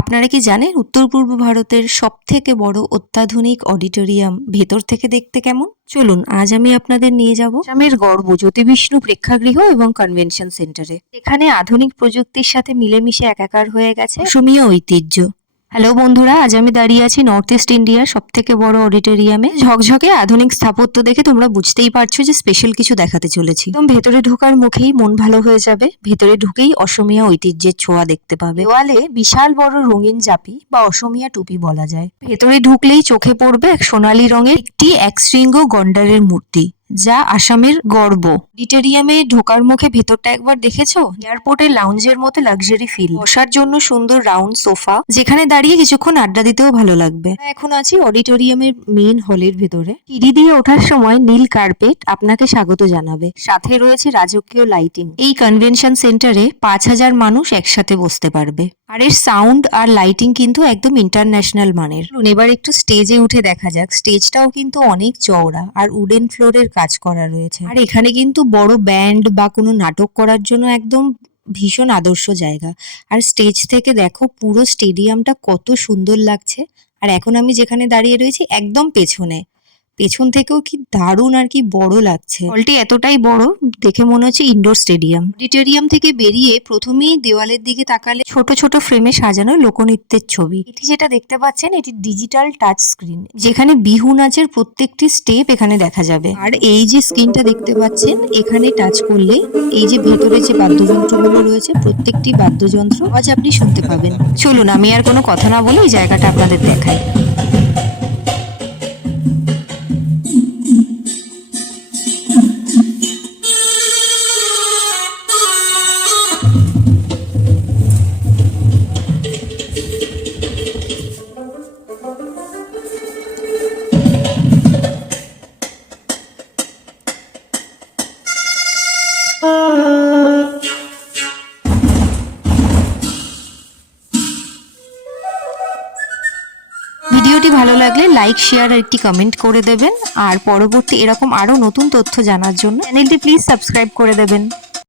আপনারা কি জানেন উত্তর পূর্ব ভারতের সবথেকে বড় অত্যাধুনিক অডিটোরিয়াম ভেতর থেকে দেখতে কেমন? চলুন আজ আমি আপনাদের নিয়ে যাব আসামের গর্ব জ্যোতিবিষ্ণু প্রেক্ষাগৃহ এবং কনভেনশন সেন্টারে। এখানে আধুনিক প্রযুক্তির সাথে মিলেমিশে একাকার হয়ে গেছে অসমীয়া ঐতিহ্য। হ্যালো বন্ধুরা, আজ আমি দাঁড়িয়ে আছি নর্থ ইস্ট ইন্ডিয়ার সবথেকে বড় অডিটোরিয়ামে। ঝকঝকে আধুনিক স্থাপত্য দেখে তোমরা বুঝতেই পারছো যে স্পেশাল কিছু দেখাতে চলেছি। একদম ভেতরে ঢোকার মুখেই মন ভালো হয়ে যাবে। ভেতরে ঢুকেই অসমীয়া ঐতিহ্যের ছোঁয়া দেখতে পাবে। দেওয়ালে বিশাল বড় রঙিন জাপি বা অসমীয়া টুপি বলা যায়। ভেতরে ঢুকলেই চোখে পড়বে এক সোনালী রঙের একটি একশৃঙ্গ গন্ডারের মূর্তি, যা আসামের গর্ব। অডিটোরিয়ামে ঢোকার মুখে ভেতরটা একবার দেখেছো? এয়ারপোর্টের লাউঞ্জের মতো লাক্সারি ফিল। বসার জন্য সুন্দর রাউন্ড সোফা, যেখানে দাঁড়িয়ে কিছুক্ষণ আড্ডা দিতেও ভালো লাগবে। এখন আছি অডিটোরিয়ামের মেইন হলের ভেতরে। সিঁড়ি দিয়ে ওঠার সময় নীল কার্পেট আপনাকে স্বাগত জানাবে। সাথে রয়েছে রাজকীয় লাইটিং। এই কনভেনশন সেন্টারে 5,000 মানুষ একসাথে বসতে পারবে। আর এর সাউন্ড আর লাইটিং কিন্তু একদম ইন্টারন্যাশনাল মানের। এবার একটু স্টেজে উঠে দেখা যাক। স্টেজটাও কিন্তু অনেক চওড়া আর উডেন ফ্লোরের কাজ করা রয়েছে। আর এখানে কিন্তু বড় ব্যান্ড বা কোনো নাটক করার জন্য একদম ভীষণ আদর্শ জায়গা। আর স্টেজ থেকে দেখো পুরো স্টেডিয়ামটা কত সুন্দর লাগছে। আর এখন আমি যেখানে দাঁড়িয়ে রয়েছি একদম পেছনে, পেছন থেকেও কি দারুণ আর কি বড় লাগছে। হলটি এতটাই বড়, দেখে মনে হচ্ছে ইনডোর স্টেডিয়াম। অডিটোরিয়াম থেকে বেরিয়ে প্রথমেই দেওয়ালের দিকে তাকালে ছোট ছোট ফ্রেমে সাজানো লোকনৃত্যের ছবি। এটি যেটা দেখতে পাচ্ছেন এটি ডিজিটাল টাচ স্ক্রিন, যেখানে বিহু নাচের প্রত্যেকটি স্টেপ এখানে দেখা যাবে। আর এই যে স্ক্রিনটা দেখতে পাচ্ছেন, এখানে টাচ করলে এই যে ভেতরে যে বাদ্যযন্ত্রগুলো রয়েছে প্রত্যেকটি বাদ্যযন্ত্র আজ আপনি শুনতে পাবেন। চলুন আমি আর কোনো কথা না বলে এই জায়গাটা আপনাদের দেখাই। ভিডিওটি ভালো লাগলে লাইক, শেয়ার আর একটি কমেন্ট করে দেবেন। আর পরবর্তী এরকম আরো নতুন তথ্য জানার জন্য চ্যানেলটি প্লিজ সাবস্ক্রাইব করে দেবেন।